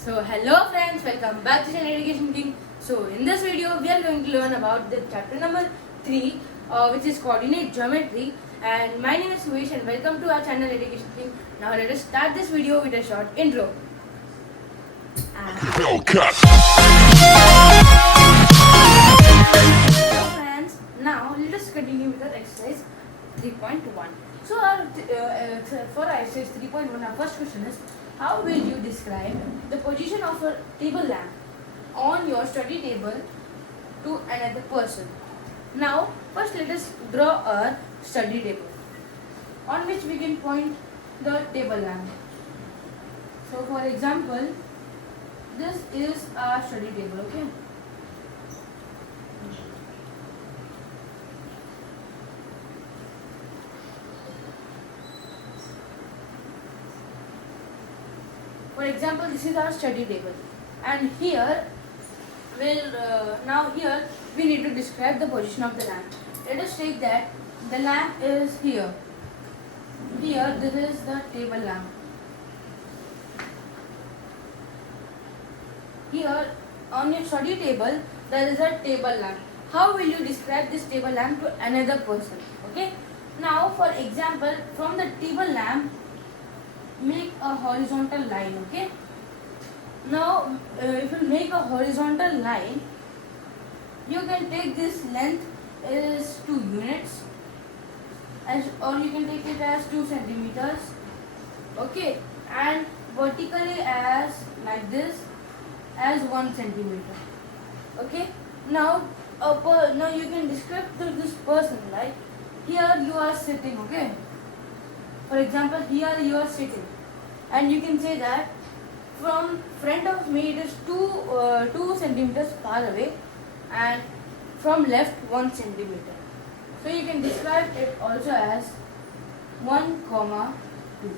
So hello friends, welcome back to Channel Education King. So in this video we are going to learn about the chapter number 3 which is coordinate geometry, and my name is Suvesh and welcome to our Channel Education King. Now let us start this video with a short intro. Hello friends, now let us continue with our exercise 3.1. So for our exercise 3.1, our first question is, how will you describe the position of a table lamp on your study table to another person? Now, first let us draw a study table on which we can point the table lamp. So, for example, this is our study table, okay? For example, this is our study table, and here we need to describe the position of the lamp. Let us take that the lamp is here. Here, this is the table lamp. Here on your study table, there is a table lamp. How will you describe this table lamp to another person? Okay. Now, for example, from the table lamp, make a horizontal line. Okay. Now if you make a horizontal line, you can take this length is 2 units, or you can take it as 2 centimeters. Okay, and vertically as like this as 1 centimeter. Okay. Now now you can describe this person, like here you are sitting. Okay. For example, here you are sitting, and you can say that from front of me it is 2 centimeters far away, and from left 1 centimeter. So you can describe it also as 1, 2.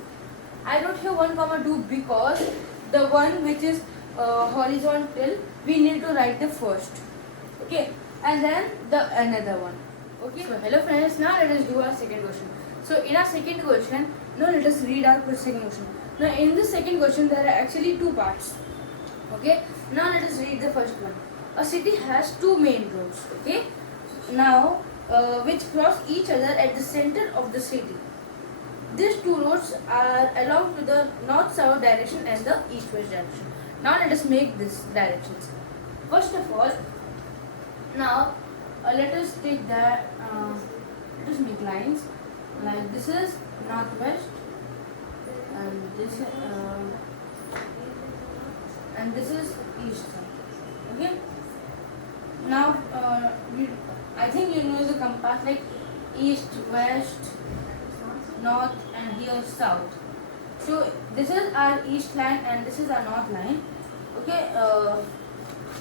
I wrote here 1, 2 because the one which is horizontal, we need to write the first. Okay, and then the another one. Okay. So hello friends, now let us do our second question. So in our second question, now let us read our second question. Now in this second question there are actually 2 parts. Okay. Now let us read the first one. A city has 2 main roads. Okay. Now which cross each other at the center of the city. These 2 roads are along to the north-south direction and the east-west direction. Now let us make these directions. First of all, now let us take that. Let us make lines. Like this is northwest, and this is east side. Okay. Now I think you know the compass, like east, west, north, and here south. So this is our east line and this is our north line. Okay.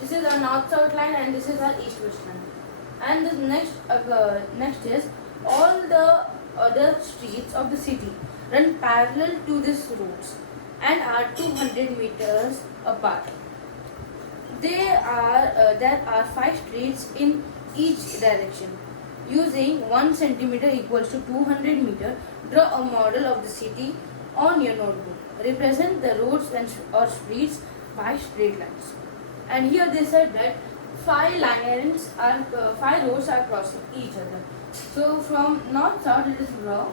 This is our north-south line and this is our east-west line. And the next is all the other streets of the city run parallel to these roads and are 200 meters apart. There are 5 streets in each direction. Using 1 centimeter equals to 200 meter, draw a model of the city on your notebook. Represent the roads or streets by straight lines. And here they said that 5 roads are crossing each other. So from north south, let us draw.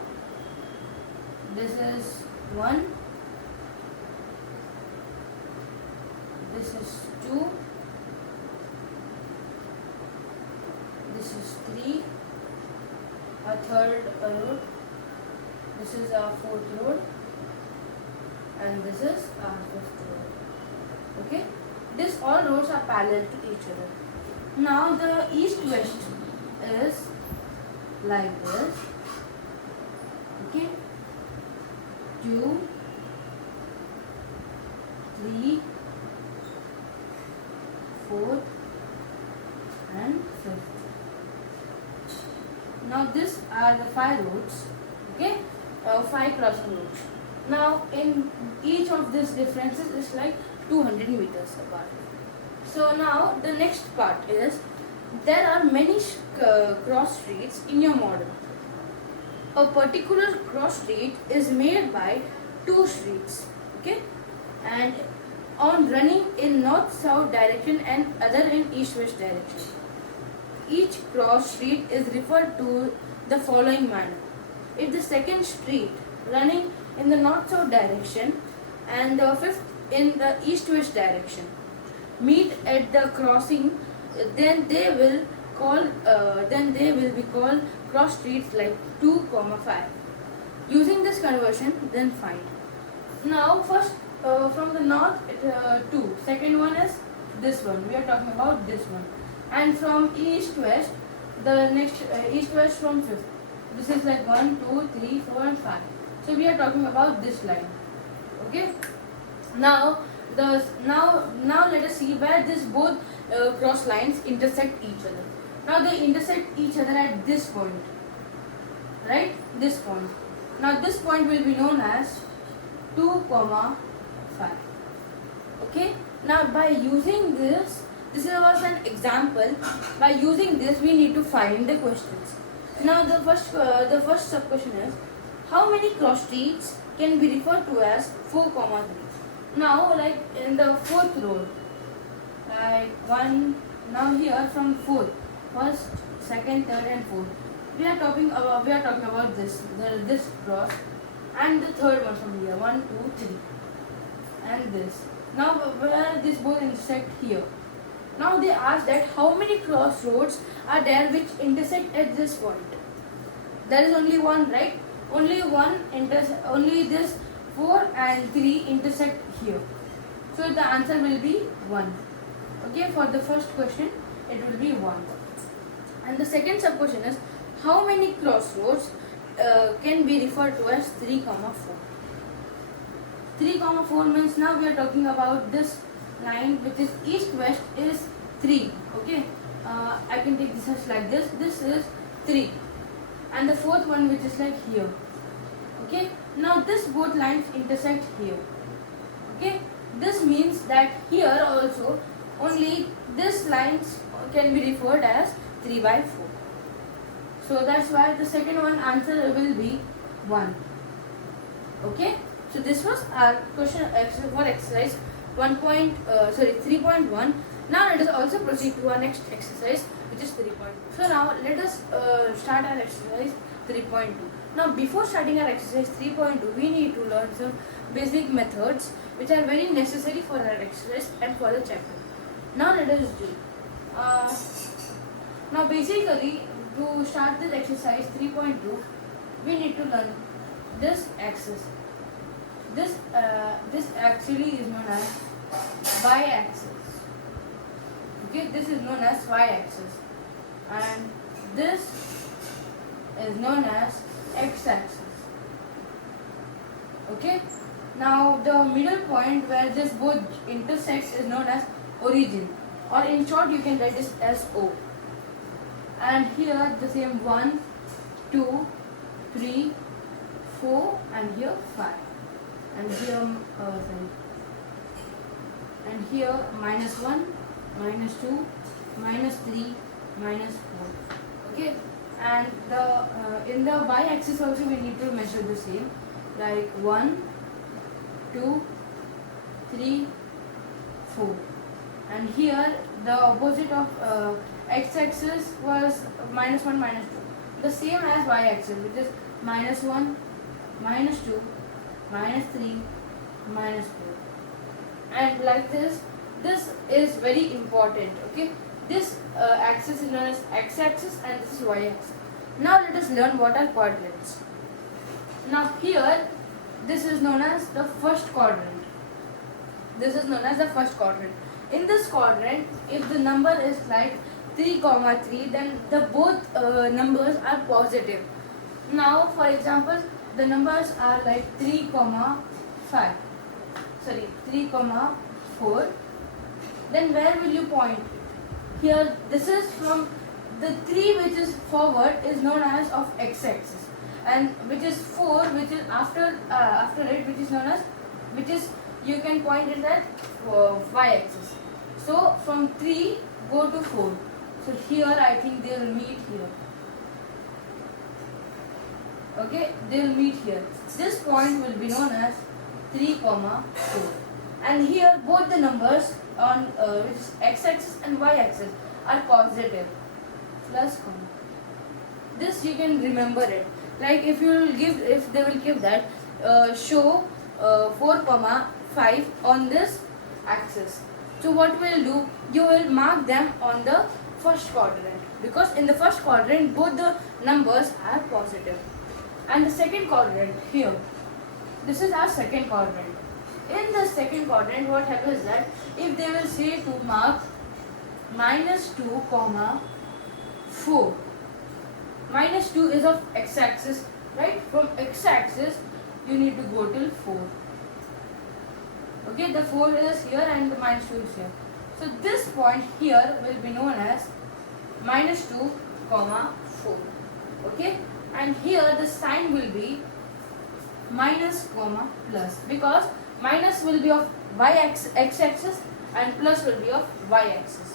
This is 1. This is 2. This is 3. A third road. This is our 4th road. And this is our 5th road. Okay. These all roads are parallel to each other. Now the east-west is like this. Okay. 2, 3, 4, and 5th. Now these are the 5 roads. Okay. 5 crossing roads. Now in each of these differences is like 200 meters apart. So now the next part is, there are many cross streets in your model. A particular cross street is made by 2 streets. Okay, and on running in north-south direction and other in east-west direction. Each cross street is referred to the following manner. If the second street running in the north-south direction and the fifth in the east-west direction meet at the crossing, then they will be called cross streets like 2, 5. Using this conversion, then find. Now first from the north 2, second one is this one, we are talking about this one, and from east west the next east west from fifth, this is like 1, 2, 3, 4 and 5. So we are talking about this line. Okay, now let us see where this both cross lines intersect each other. Now they intersect each other at this point, right? This point. Now this point will be known as 2, 5. Okay. Now by using this was an example. By using this, we need to find the questions. Now the first sub question is, how many cross streets can be referred to as 4, 3? Now, like in the fourth row, like one. Now here from fourth, first, second, third, and fourth, we are talking about this cross, and the third one from here, 1, 2, 3, and this. Now where this both intersect here. Now they ask that how many crossroads are there which intersect at this point. There is only one, right? Only this 4 and 3 intersect here. So the answer will be 1. Okay, for the first question it will be 1. And the second sub question is, how many crossroads can be referred to as 3, 4? 3, 4 means now we are talking about this line which is east-west is 3. Okay, I can take this as like this. This is 3, and the fourth one which is like here. Okay, now this both lines intersect here. Okay, this means that here also only this lines can be referred as 3 by 4. So that's why the second one answer will be 1. Okay, so this was our question for exercise 3.1. Now let us also proceed to our next exercise, which is 3.2. So now let us start our exercise 3.2. Now before starting our exercise 3.2, we need to learn some basic methods which are very necessary for our exercise and for the chapter. Now let us do. Now basically, to start this exercise 3.2, we need to learn this axis. This actually is known as y-axis. Okay, this is known as y-axis, and this is known as x-axis. Okay, now the middle point where this both intersects is known as origin, or in short you can write this as O. And here the same 1, 2, 3, 4, and here 5, and here and here -1, -2, -3, -4. Okay, and in the y-axis also we need to measure the same, like 1, 2, 3, 4, and here the opposite of x-axis was -1, -2, the same as y-axis, which is -1, -2, -3, -4, and like this. This is very important. Okay, this axis is known as x-axis and this is y-axis. Now let us learn what are quadrants. Now here, this is known as the first quadrant. This is known as the first quadrant. In this quadrant, if the number is like 3, 3, then the both numbers are positive. Now, for example, the numbers are like 3, 4. Then where will you point? Here, this is from the 3 which is forward is known as of x-axis, and which is 4 which is after it, which is known as, you can point it at y-axis. So from 3 go to 4. So here I think they will meet here. Okay, they will meet here. This point will be known as 3, 4. and here both the numbers on which is x-axis and y-axis are positive, plus comma. This you can remember it. Like if they will give that show 4 comma 5 on this axis. So what we'll do, you will mark them on the first quadrant, because in the first quadrant both the numbers are positive. And the second quadrant here, this is our second quadrant. In the second quadrant, what happens that if they will say to mark -2 comma 4, -2 is of x-axis, right? From x-axis you need to go till 4. Okay, the 4 is here and the -2 is here. So this point here will be known as -2 comma 4. Okay, and here the sign will be minus comma plus, because minus will be of x-axis and plus will be of y-axis.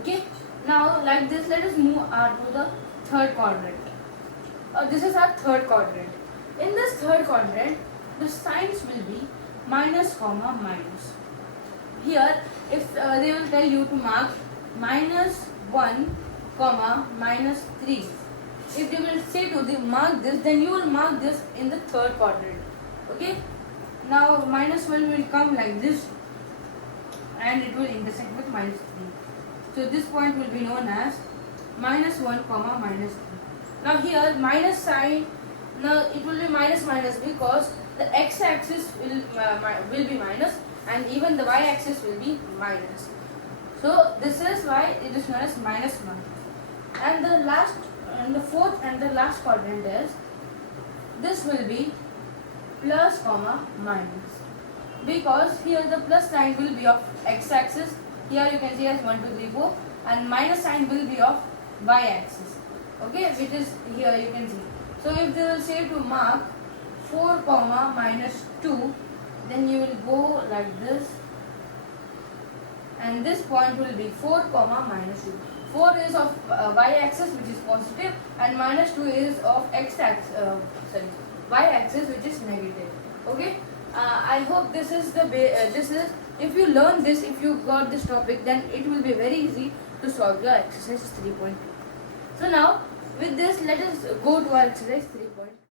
Okay, now like this, let us move to the third quadrant. This is our third quadrant. In this third quadrant, the signs will be minus comma minus. Here, if they will tell you to mark -1 comma -3, if they will say to mark this, then you will mark this in the third quadrant. Okay, now -1 will come like this and it will intersect with -3. So this point will be known as -1 comma -3. Now here minus sign, now it will be minus minus, because the x-axis will be minus and even the y-axis will be minus. So this is why it is known as -1. And the fourth and the last quadrant is, this will be plus comma minus, because here the plus sign will be of x-axis. Here you can see as 1 2 3 4, and minus sign will be of y-axis. Okay, which is here you can see. So if they will say to mark 4 comma -2, then you will go like this, and this point will be 4 comma -2. 4 is of y-axis, which is positive, and -2 is of x-axis, y-axis, which is negative. Okay, I hope this is if you learn this, if you got this topic, then it will be very easy to solve your exercise 3.2. So now with this, let us go to our exercise 3.3.